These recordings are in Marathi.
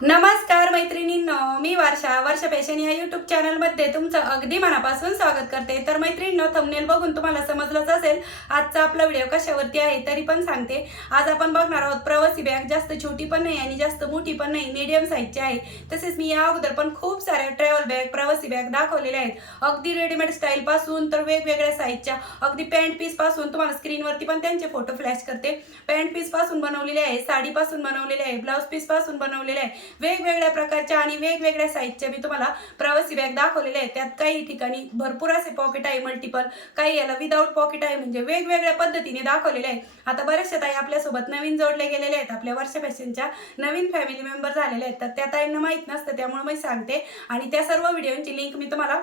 नमस्कार मैत्रिणींनो मी वर्षा. वर्षा पेशन या युट्यूब चॅनलमध्ये तुमचं अगदी मनापासून स्वागत करते. तर मैत्रिणींनो थंबनेल बघून तुम्हाला समजलंच असेल आजचा आपला व्हिडिओ कशावरती आहे तरी पण सांगते. आज आपण बघणार आहोत प्रवासी बॅग. जास्त छोटी पण नाही आणि जास्त मोठी पण नाही मीडियम साईजची आहे. तसेच मी या अगोदर पण खूप साऱ्या ट्रॅव्हल बॅग प्रवासी बॅग दाखवलेल्या आहेत. अगदी रेडीमेड स्टाईलपासून तर वेगवेगळ्या साईजच्या अगदी पॅन्ट पीसपासून तुम्हाला स्क्रीनवरती पण त्यांचे फोटो फ्लॅश करते. पॅन्ट पीसपासून बनवलेले आहे साडीपासून बनवलेले आहे ब्लाऊज पीसपासून बनवलेले आहे. वेगवेगळ्या प्रकारच्या आणि वेगवेगळ्या साईजच्या मी तुम्हाला प्रवासी बॅग दाखवलेल्या आहेत. त्यात काही ठिकाणी भरपूर असे पॉकेट आहे मल्टिपल काही याला विदाऊट पॉकेट आहे म्हणजे वेगवेगळ्या पद्धतीने दाखवलेले आहे आता बऱ्याचशा ताई आपल्यासोबत नवीन जोडले गेलेले आहेत. आपल्या वर्ष फॅशनच्या नवीन फॅमिली मेंबर झालेले आहेत. तर त्या ताईंना माहीत नसतं त्यामुळे मी सांगते. आणि त्या सर्व व्हिडिओची लिंक मी तुम्हाला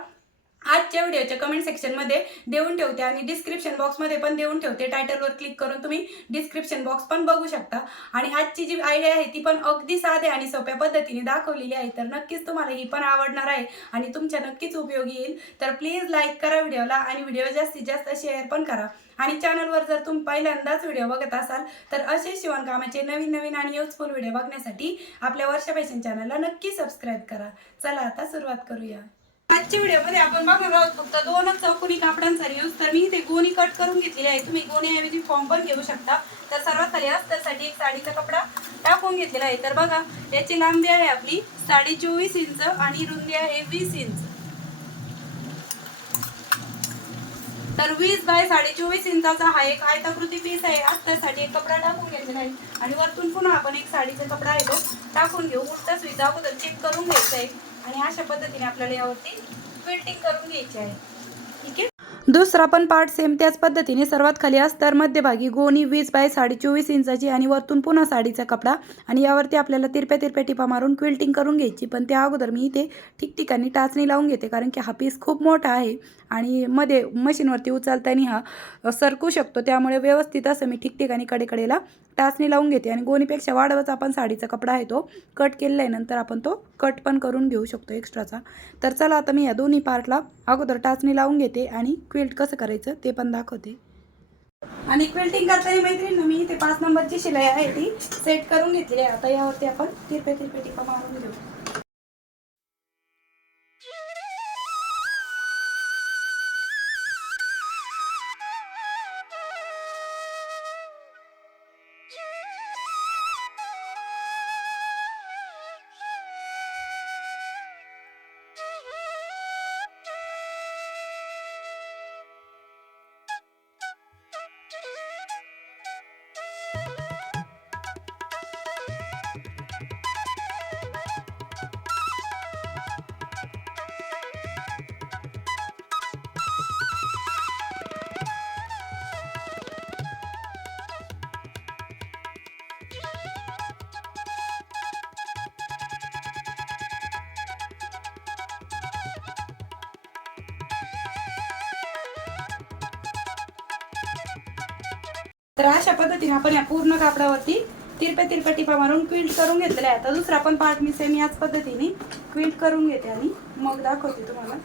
आजच्या व्हिडिओच्या कमेंट सेक्शनमध्ये देऊन ठेवते आणि डिस्क्रिप्शन बॉक्समध्ये पण देऊन ठेवते. टायटलवर क्लिक करून तुम्ही डिस्क्रिप्शन बॉक्स पण बघू शकता. आणि आजची जी आयडिया आहे ती पण अगदी साधे आणि सोप्या पद्धतीने दाखवलेली आहे. तर नक्कीच तुम्हाला ही पण आवडणार आहे आणि तुमच्या नक्कीच उपयोगी येईल. तर प्लीज लाईक करा व्हिडिओला आणि व्हिडिओ जास्तीत जास्त शेअर पण करा. आणि चॅनलवर जर तुम्ही पहिल्यांदाच व्हिडिओ बघत असाल तर असे शिवणकामाचे नवीन नवीन आणि युजफुल व्हिडिओ बघण्यासाठी आपल्या वर्षा फॅशन चॅनलला नक्की सबस्क्राईब करा. चला आता सुरुवात करूया. आजच्या व्हिडिओमध्ये आपण बघणार आहोत फक्त दोनच चौकोनी कापडांचा यूज तर मी ते गोणी कट करून घेतलेली आहे. तुम्ही गोणीऐवजी फॉर्म पण घेऊ शकता. तर सर्वात खाली अस्तरसाठी एक साडीचा कपडा टाकून घेतलेला आहे. तर बघा याची लांबी आहे आपली साडे चोवीस इंच आणि रुंदी आहे वीस इंच. तर वीस बाय साडे चोवीस इंचाचा हा एक आयताकृती पीस आहे. अस्तरसाठी एक कपडा टाकून घेतलेला आहे. आणि वरतून पुन्हा आपण एक साडीचा कपडा आहे तो टाकून घेऊ. उलटा सुईचा अगोदर चेक करून घ्यायचा आहे. आणि अशा पद्धतीने आपल्याला यावरती फिल्टिंग करून घ्यायची आहे आहे. दुसरा पण पार्ट सेम त्याच पद्धतीने. सर्वात खाली अस्तर मध्यभागी गोणी वीस बाय साडे चोवीस इंचाची आणि वरतून पुन्हा साडीचा कपडा आणि यावरती आपल्याला तिरप्या तिरप्या टिपा मारून क्विल्टिंग करून घ्यायची. पण त्या अगोदर मी इथे ठिकठिकाणी टाचणी लावून घेते कारण की हा पीस खूप मोठा आहे आणि मध्ये मशीनवरती उचलताना हा सरकू शकतो. त्यामुळे व्यवस्थित असं मी ठिकठिकाणी कडेकडेला टाचणी लावून घेते आणि गोणीपेक्षा वाढवच आपण साडीचा कपडा आहे तो कट केलेला आहे नंतर आपण तो कट पण करून घेऊ शकतो एक्स्ट्राचा. तर चला आता मी या दोन्ही पार्टला अगोदर टाचणी लावून घेते आणि क्विल्ट कसं करायचं ते पण दाखवते. आणि क्विल्टिंग करताना मैत्रीण मी इथे पाच नंबरची शिलाई आहे ती सेट करून घेतली आहे. आता यावरती आपण तिरपे तिरपे टिपा मारून घेऊ. तर अशा पद्धतीने आपण या पूर्ण कापडावरती तिरपे तिरपे टिपा मारून क्विल्ट करून घेतलेला आहे आता दुसरा पण पार्ट मी सेम याच पद्धतीने क्विल्ट करून घेते आणि मग दाखवते तुम्हाला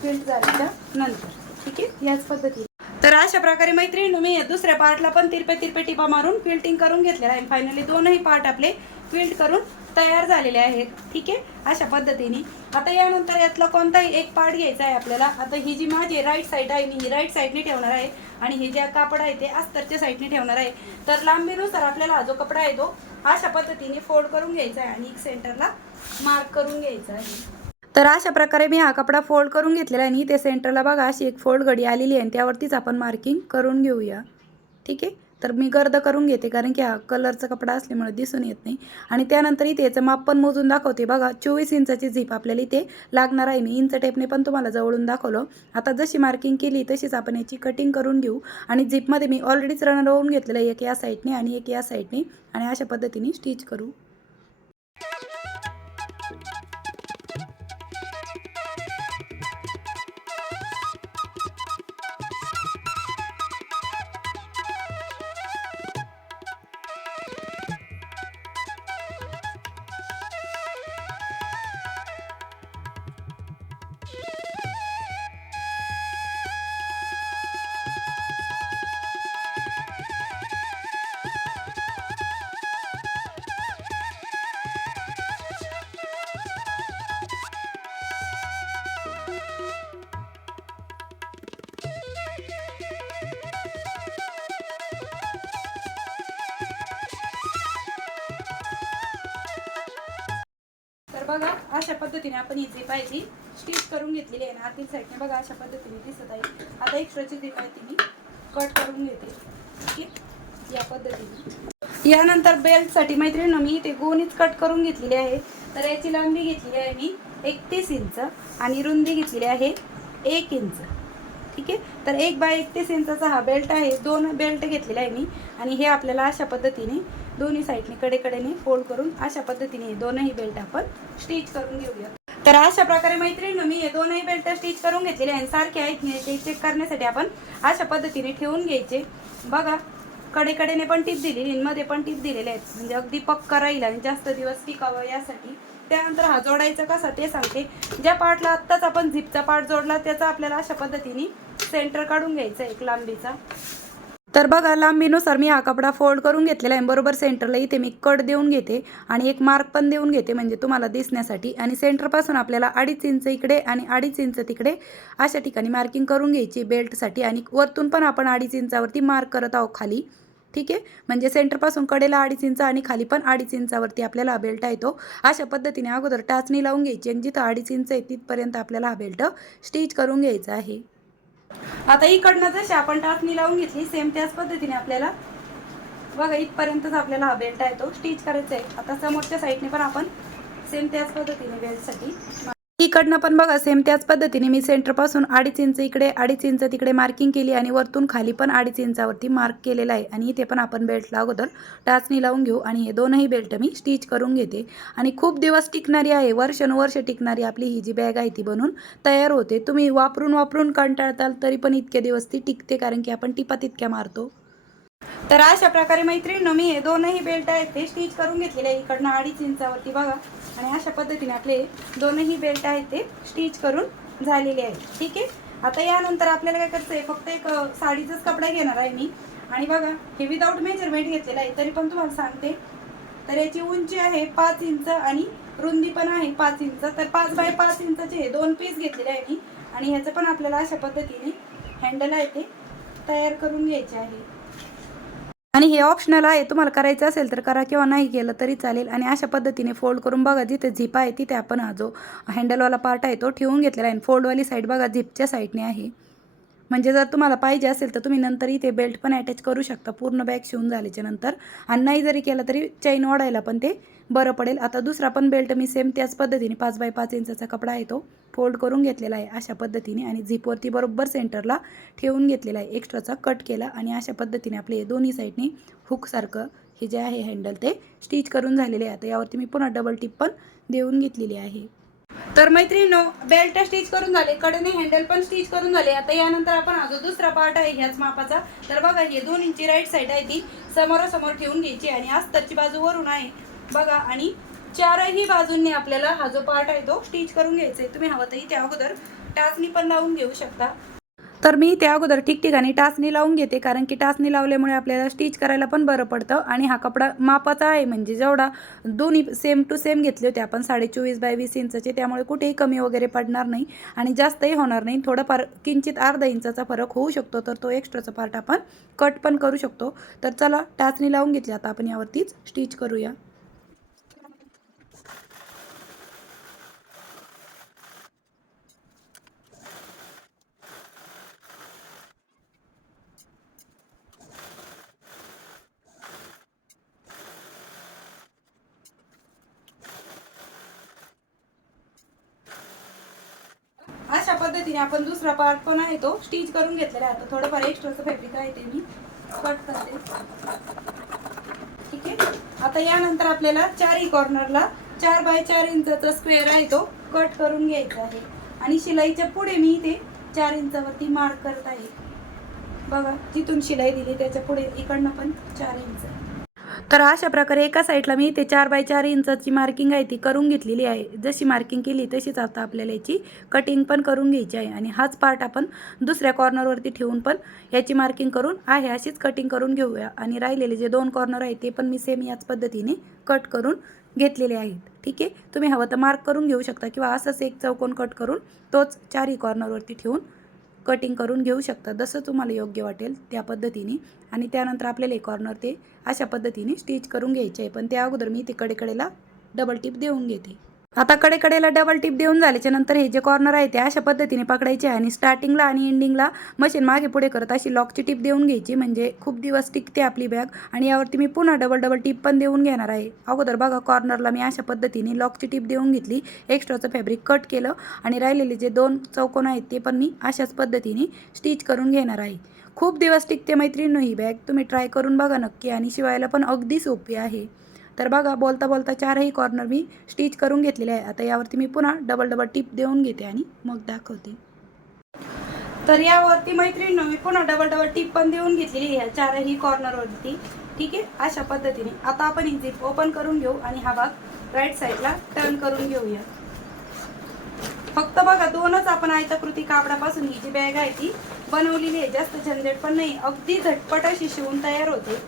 क्विल्ट झाल्याच्यानंतर. ठीक आहे? याच पद्धतीने. तर अशा प्रकारे मैत्रिणी मी दुसऱ्या पार्टला पण तिरपे तिरपे टिपा मारून क्विल्टिंग करून घेतलेला आहे. फायनली दोनही पार्ट आपले क्विल्ट करून तयार झालेले आहेत. ठीक आहे? अशा पद्धतीने. आता यानंतर यातला कोणताही एक पार्ट घ्यायचा आहे आपल्याला. आता ही जी माझी राईट साईड आहे मी ही राईट साईडने ठेवणार आहे. आणि हे जे कापड आहे ते अस्तरच्या साईडने ठेवणार आहे. तर लांबीनुसार आपल्याला हा जो कपडा आहे तो अशा पद्धतीने फोल्ड करून घ्यायचा आहे आणि एक सेंटरला मार्क करून घ्यायचा आहे. तर अशा प्रकारे मी हा कपडा फोल्ड करून घेतलेला आहे आणि ते सेंटरला बघा अशी एक फोल्ड घडी आलेली आहे आणि त्यावरतीच आपण मार्किंग करून घेऊया. ठीक आहे? तर मी गर्द करून घेते कारण की हा कलरचा कपडा असल्यामुळे दिसून येत नाही. आणि त्यानंतर इथे याचं माप पण मोजून दाखवते. बघा चोवीस इंचाची झीप आपल्याला इथे लागणार आहे. मी इंच टेपने पण तुम्हाला जवळून दाखवलं. आता जशी मार्किंग केली तशीच आपण याची कटिंग करून घेऊ. आणि झीपमध्ये मी ऑलरेडीच रनर होऊन घेतलेलं आहे. एक या साईडने आणि एक या साईडने आणि अशा पद्धतीने स्टिच करू. बघा अशा पद्धतीने आपण ही झिप आहे ती स्टिच करून घेतलेली आहे ना आतील साईडने बघा अशा पद्धतीने दिसत आहे. आता एक्स्ट्राची झिप आहे ती मी कट करून घेते. ठीक? आहे या पद्धतीने. यानंतर बेल्टसाठी मैत्रिणी मी ते गोणीच कट करून घेतलेली आहे. तर याची लांबी घेतलेली आहे मी एकतीस इंच आणि रुंदी घेतलेली आहे एक इंच. ठीक आहे? तर एक बाय एकतीस इंचाचा हा बेल्ट आहे. दोन बेल्ट घेतलेला आहे मी. आणि हे आपल्याला अशा पद्धतीने दोन्ही साईडने कडेकडेने फोल्ड करून अशा पद्धतीने दोनही बेल्ट आपण स्टिच करून घेऊया. तर अशा प्रकारे मैत्रिणी मी हे दोनही बेल्ट स्टिच करून घेतलेले आहे सारखे आहेत नाही ते चेक करण्यासाठी आपण अशा पद्धतीने ठेवून घ्यायचे. बघा कडेकडेने पण टीप दिलेली मध्ये पण टीप दिलेले आहेत. म्हणजे अगदी पक्का राहील आणि जास्त दिवस टिकावं यासाठी. त्यानंतर हा जोडायचा कसा ते सांगते. ज्या पार्टला आत्ताच आपण झिपचा पार्ट जोडला त्याचा आपल्याला अशा पद्धतीने सेंटर काढून घ्यायचा एक लांबीचा. तर बघा लांबीनुसार मी हा कपडा फोल्ड करून घेतलेला आहे. बरोबर सेंटरला इथे मी कट देऊन घेते आणि एक मार्क पण देऊन घेते म्हणजे तुम्हाला दिसण्यासाठी. आणि सेंटरपासून आपल्याला अडीच इंच इकडे आणि अडीच इंच तिकडे अशा ठिकाणी मार्किंग करून घ्यायची बेल्टसाठी आणि वरतून पण आपण अडीच इंचावरती मार्क करत आहोत खाली. ठीक आहे? म्हणजे सेंटरपासून कडेला अडीच इंच आणि खाली पण अडीच इंचावरती आपल्याला हा बेल्ट येतो अशा पद्धतीने अगोदर टाचणी लावून घ्यायची आणि जिथं अडीच इंच आहे तिथपर्यंत आपल्याला हा बेल्ट स्टिच करून घ्यायचा आहे. आता इकडनं जशी आपण टाचणी लावून घेतली सेम त्याच पद्धतीने आपल्याला बघा इथपर्यंतच आपल्याला हा बेल्ट आहे तो. स्टिच करायचा आहे. आता समोरच्या साईडने पण आपण सेम त्याच पद्धतीने बेल्टसाठी इकडनं पण बघा सेम त्याच पद्धतीने मी सेंटरपासून अडीच इंच इकडे अडीच इंच तिकडे मार्किंग केली आणि वरतून खाली पण अडीच इंचावरती मार्क केलेला आहे. आणि इथे पण आपण बेल्टला अगोदर टाचणी लावून घेऊ आणि हे दोनही बेल्ट मी स्टिच करून घेते. आणि खूप दिवस टिकणारी आहे वर्षानुवर्ष टिकणारी आपली ही जी बॅग आहे ती बनून तयार होते. तुम्ही वापरून वापरून कंटाळताल तरी पण इतके दिवस ती टिकते कारण की आपण टिपा तितक्या मारतो. तर अशा प्रकारे मैत्रिणी मी हे दोनही बेल्ट आहेत ते स्टिच करून घेतलेले आहे. इकडनं अडीच इंचावरती बघा. आणि अशा पद्धतीने आपले दोनही बेल्ट आहेत ते स्टिच करून झालेले आहेत. ठीक आहे? आता यानंतर आपल्याला काय करायचं आहे? फक्त एक साडीचाच कपडा घेणार आहे मी. आणि बघा हे विदाऊट मेजरमेंट घेतलेलं आहे. तरी पण तुम्हाला सांगते. तर याची उंची आहे पाच इंच आणि रुंदी पण आहे पाच इंच. तर पाच बाय पाच इंचाचे हे दोन पीस घेतलेले आहे मी. आणि ह्याचं पण आपल्याला अशा पद्धतीने हँडल आहे ते तयार करून घ्यायचे आहे. आणि हे ऑप्शनल आहे तुम्हाला करायचं असेल तर करा किंवा नाही केलं तरी चालेल. आणि अशा पद्धतीने फोल्ड करून बघा जिथे झिप आहे तिथे आपण हा जो हँडलवाला पार्ट आहे तो ठेवून घेतलेला आहे. फोल्डवाली साईड बघा झिपच्या साईडने आहे. म्हणजे जर तुम्हाला पाहिजे असेल तर तुम्ही नंतर इथे बेल्ट पण अटॅच करू शकता. पूर्ण बॅग शिवून झाल्याच्यानंतर. आणि नाही जरी केलं तरी चैन ओढायला पण ते बरं पडेल. आता दुसरा पण बेल्ट मी सेम त्याच पद्धतीने पाच बाय पाच इंचाचा कपडा आहे तो फोल्ड करून घेतलेला आहे अशा पद्धतीने आणि झिपवरती बरोबर सेंटरला ठेवून घेतलेला आहे. एक्स्ट्राचा कट केला आणि अशा पद्धतीने आपले दोन्ही साईडने हुकसारखं हे जे आहे हँडल ते स्टिच करून झालेले आहे. आता यावरती मी पुन्हा डबल टिप पण देऊन घेतलेली आहे. तर मैत्रिणीनो बेल्ट स्टिच करून झाले कडेने हँडल पण स्टिच करून झाले. आता यानंतर आपण हा जो दुसरा पार्ट आहे ह्याच मापाचा. तर बघा हे दोन इंची राईट साईड आहे ती. समोरासमोर ठेवून घ्यायची आणि अस्तरची बाजू वरून आहे. बघा आणि चारही बाजूंनी आपल्याला हा जो पार्ट आहे तो स्टिच करून घ्यायचा आहे तुम्ही हवं तरी त्या अगोदर टाचणी पण लावून घेऊ शकता. तर मी त्या अगोदर ठिकठिकाणी टाचणी लावून घेते कारण की टाचणी लावल्यामुळे आपल्याला स्टिच करायला पण बरं पडतं आणि हा कपडा मापाचा आहे. म्हणजे जेवढा दोन्ही सेम टू सेम घेतले होते आपण साडे चोवीस बाय वीस इंचाचे त्यामुळे कुठेही कमी वगैरे पडणार नाही आणि जास्तही होणार नाही. थोडंफार किंचित अर्धा इंचाचा फरक होऊ शकतो तर तो एक्स्ट्राचा पार्ट आपण कट पण करू शकतो. तर चला टाचणी लावून घेतली. आता आपण यावरतीच स्टिच करूया अशा पद्धतीने आपण दुसरा पार्ट पण आहे तो स्टिच करून घेतलेला आहे. आता थोडंफार एक्स्ट्राचं फॅब्रिक आहे ते मी कट करते ठीक आहे? आता यानंतर आपल्याला चारही कॉर्नरला चार बाय चार इंचाचा स्क्वेअर आहे तो कट करून घ्यायचा आहे. आणि शिलाईच्या पुढे मी इथे चार इंचावरती मार्क करत आहे. बघा जिथून शिलाई दिली त्याच्या पुढे इकडनं पण चार इंच. तर अशा प्रकारे एका साईडला मी इथे चार बाय चार इंचाची मार्किंग आहे ती करून घेतलेली आहे. जशी मार्किंग केली तशीच आता आपल्याला याची कटिंग पण करून घ्यायची आहे. आणि हाच पार्ट आपण दुसऱ्या कॉर्नरवरती ठेवून पण याची मार्किंग करून आहे अशीच कटिंग करून घेऊया. आणि राहिलेले जे दोन कॉर्नर आहे ते पण मी सेम याच पद्धतीने कट करून घेतलेले आहेत. ठीक आहे? तुम्ही हवं तर मार्क करून घेऊ शकता किंवा असंच एक चौकोन कट करून तोच चारही कॉर्नरवरती ठेवून कटिंग करून घेऊ शकता. जसं तुम्हाला योग्य वाटेल त्या पद्धतीने. आणि त्यानंतर आपल्याला एक कॉर्नर ते अशा पद्धतीने स्टिच करून घ्यायचे आहे. पण त्या अगोदर मी तिकडे कडेला डबल टिप देऊन घेते. आता कडेकडेला डबल टिप देऊन झाल्याच्यानंतर हे जे कॉर्नर आहे ते अशा पद्धतीने पकडायचे आणि स्टार्टिंगला आणि एंडिंगला मशीन मागे पुढे करत अशी लॉकची टिप देऊन घ्यायची. म्हणजे खूप दिवस टिकते आपली बॅग आणि यावरती मी पुन्हा डबल डबल टिप पण देऊन घेणार आहे. अगोदर बघा कॉर्नरला मी अशा पद्धतीने लॉकची टिप देऊन घेतली. एक्स्ट्राचं फॅब्रिक कट केलं आणि राहिलेले जे दोन चौकोन आहेत ते पण मी अशाच पद्धतीने स्टिच करून घेणार आहे. खूप दिवस टिकते मैत्रिणी ही बॅग तुम्ही ट्राय करून बघा नक्की आणि शिवायला पण अगदी सोपी आहे. तर बघा बोलता बोलता चारही कॉर्नर मी स्टिच करून घेतलेले आहे. आता यावरती मी पुन्हा डबल डबल टिप देऊन घेते आणि मग दाखवते. तर यावरती मैत्रिणीनं मी पुन्हा डबल डबल टिप पण देऊन घेतलेली आहे चारही कॉर्नरवरती ठीक आहे? अशा पद्धतीने. आता आपण ही झिप ओपन करून घेऊ आणि हा भाग राईट साईडला टर्न करून घेऊया. फक्त बघा दोनच आपण आयताकृती कापडापासून ही जी बॅग आहे ती बनवलेली आहे. जास्त झंझट पण नाही. अगदी झटपट अशी शिवून तयार होते.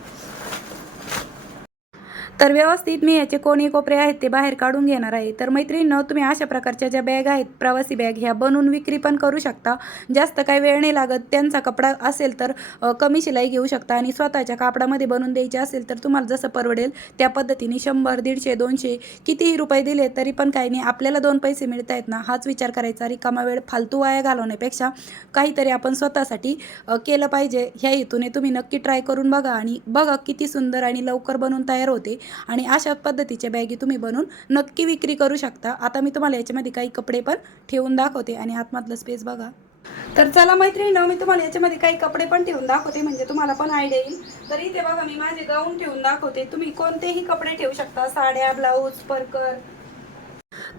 तर व्यवस्थित मी याचे कोणी कोपरे आहेत ते बाहेर काढून घेणार आहे. तर मैत्रिणीनं तुम्ही अशा प्रकारच्या ज्या बॅग आहेत प्रवासी बॅग ह्या बनवून विक्री पण करू शकता. जास्त काही वेळ नाही लागत. त्यांचा कपडा असेल तर कमी शिलाई घेऊ शकता आणि स्वतःच्या कापडामध्ये बनवून द्यायचे असेल तर तुम्हाला जसं परवडेल त्या पद्धतीने शंभर दीडशे दोनशे कितीही रुपये दिले तरी पण काही नाही. आपल्याला दोन पैसे मिळत आहेत ना हाच विचार करायचा. रिकामा वेळ फालतू वाया घालवण्यापेक्षा काहीतरी आपण स्वतःसाठी केलं पाहिजे. ह्या हेतूने तुम्ही नक्की ट्राय करून बघा आणि बघा किती सुंदर आणि लवकर बनवून तयार होते. आणि अशा पद्धतीच्या बॅगी तुम्ही बनवून नक्की विक्री करू शकता. आता मी तुम्हाला याच्यामध्ये काही कपडे पण ठेवून दाखवते आणि आतमधलं स्पेस बघा. तर चला मैत्रिणी मी तुम्हाला याच्यामध्ये काही कपडे पण ठेवून दाखवते म्हणजे तुम्हाला पण आयडिया येईल. तर इथे बघा मी माझे गाऊन ठेवून दाखवते. तुम्ही कोणतेही कपडे ठेवू शकता साड्या ब्लाऊज परकर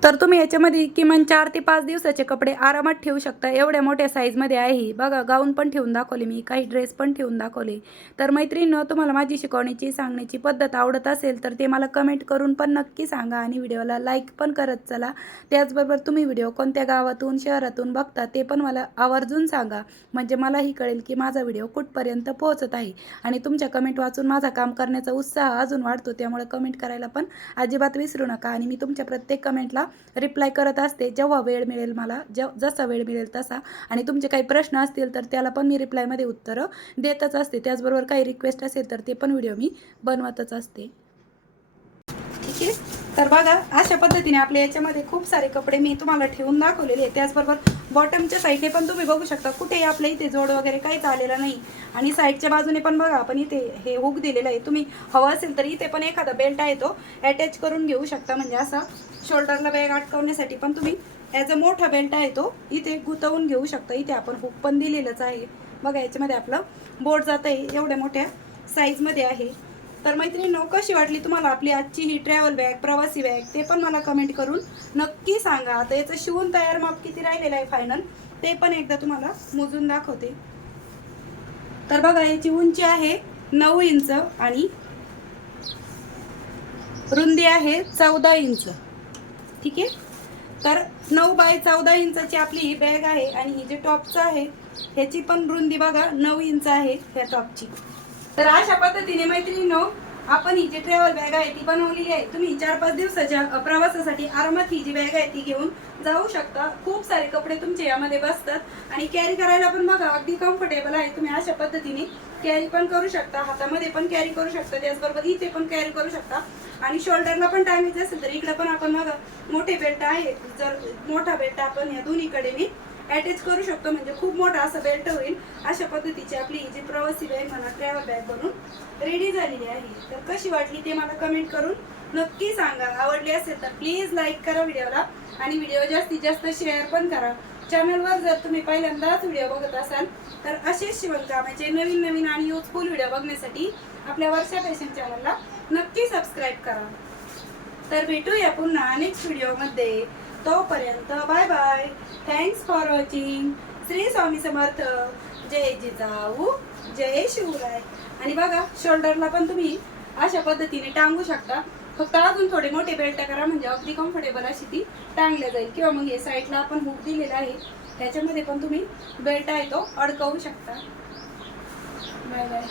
तर तुम्ही याच्यामध्ये किमान चार ते पाच दिवसाचे कपडे आरामात ठेवू शकता. एवढ्या मोठ्या साईजमध्ये आहे ही. बघा गाऊन पण ठेवून दाखवले मी. काही ड्रेस पण ठेवून दाखवले. तर मैत्रिणीनं तुम्हाला माझी शिकवण्याची सांगण्याची पद्धत आवडत असेल तर ते मला कमेंट करून पण नक्की सांगा आणि व्हिडिओला लाईक पण करत चला. त्याचबरोबर तुम्ही व्हिडिओ कोणत्या गावातून शहरातून बघता ते पण मला आवर्जून सांगा. म्हणजे मलाही कळेल की माझा व्हिडिओ कुठपर्यंत पोहोचत आहे आणि तुमच्या कमेंट वाचून माझा काम करण्याचा उत्साह अजून वाढतो. त्यामुळे कमेंट करायला पण अजिबात विसरू नका आणि मी तुमच्या प्रत्येक कमेंटला रिप्लाय करत असते जेव्हा वेळ मिळेल मला जेव जसा वेळ मिळेल तसा. आणि तुमचे काही प्रश्न असतील तर त्याला पण मी रिप्लायमध्ये उत्तरं देतच असते. त्याचबरोबर काही रिक्वेस्ट असेल तर ते पण व्हिडिओ मी बनवतच असते. ठीक आहे? तर बघा अशा पद्धतीने आपल्या याच्यामध्ये खूप सारे कपडे मी तुम्हाला ठेवून दाखवलेले आहे त्याचबरोबर बॉटमच्या साईडने पण तुम्ही बघू शकता कुठेही आपल्या इथे जोड वगैरे काहीच आलेला नाही. आणि साईडच्या बाजूने पण बघा आपण इथे हे हुक दिलेलं आहे. तुम्ही हवं असेल तर इथे पण एखादा बेल्ट आहे तो अटॅच करून घेऊ शकता. म्हणजे असा शोल्डरला बॅग अटकवण्यासाठी. पण तुम्ही ॲज अ मोठा बेल्ट आहे तो इथे गुंतवून घेऊ शकता. इथे आपण हुक पण दिलेलंच आहे. बघा याच्यामध्ये आपलं बोट जात आहे एवढ्या मोठ्या साईजमध्ये आहे. तर मैत्रिणी कशी वाटली तुम्हाला आपली आजची ही ट्रॅव्हल बॅग प्रवासी बॅग ते पण मला कमेंट करून नक्की सांगा. आता याचं शिवून तयार माप किती राहिलेलं आहे फायनल ते पण एकदा तुम्हाला मोजून दाखवते. तर बघा याची उंची आहे नऊ इंच आणि रुंदी आहे चौदा इंच. ठीक आहे? तर नऊ बाय चौदा इंचाची आपली ही बॅग आहे आणि ही जे टॉपचं आहे ह्याची पण रुंदी बघा नऊ इंच आहे ह्या टॉपची. तर अशा पद्धतीने मैत्रिणीनो आपण ही जी ट्रॅव्हल बॅग आहे ती बनवलेली आहे. तुम्ही चार पाच दिवसाच्या प्रवासासाठी आरामात ही जी बॅग आहे ती घेऊन जाऊ शकता. खूप सारे कपडे तुमचे यामध्ये बसतात आणि कॅरी करायला पण बघा अगदी कम्फर्टेबल आहे. तुम्ही अशा पद्धतीने कॅरी पण करू शकता हातामध्ये पण कॅरी करू शकता त्याचबरोबर इथे पण कॅरी करू शकता. आणि शोल्डरला पण टाकायचं असेल तर इकडे पण आपण बघा मोठे बेल्ट आहे. जर मोठा बेल्ट आपण या दोन्हीकडे अटॅच करू शकतो. म्हणजे खूप मोठा असा बेल्ट होईल. अशा पद्धतीची आपली जी प्रवासी बॅग म्हणा ट्रॅव्हल बॅग बनून रेडी झालेली आहे. तर कशी वाटली ते मला कमेंट करून नक्की सांगा. आवडली असेल तर प्लीज लाईक करा व्हिडिओला आणि व्हिडिओ जास्तीत जास्त शेअर पण करा. चॅनलवर जर तुम्ही पहिल्यांदाच व्हिडिओ बघत असाल तर असेच शिवणकामाचे म्हणजे नवीन नवीन आणि युजफुल व्हिडिओ बघण्यासाठी आपल्या वर्षा फॅशन चॅनलला नक्की सबस्क्राईब करा. तर भेटूया पुन्हा नेक्स्ट व्हिडिओमध्ये तोपर्यंत bye bye thanks for watching Shri Swami Samarth. जय जिजाऊ. जय शिवराय. आणि बघा शोल्डरला पण तुम्ही अशा पद्धतीने टांगू शकता. फक्त अजून थोडे मोठे बेल्ट करा म्हणजे अगदी कम्फर्टेबल अशी ती टांगल्या जाईल. किंवा मग हे साईडला आपण हुक दिलेला आहे त्याच्यामध्ये पण तुम्ही बेल्ट आहे तो अडकवू शकता. Bye bye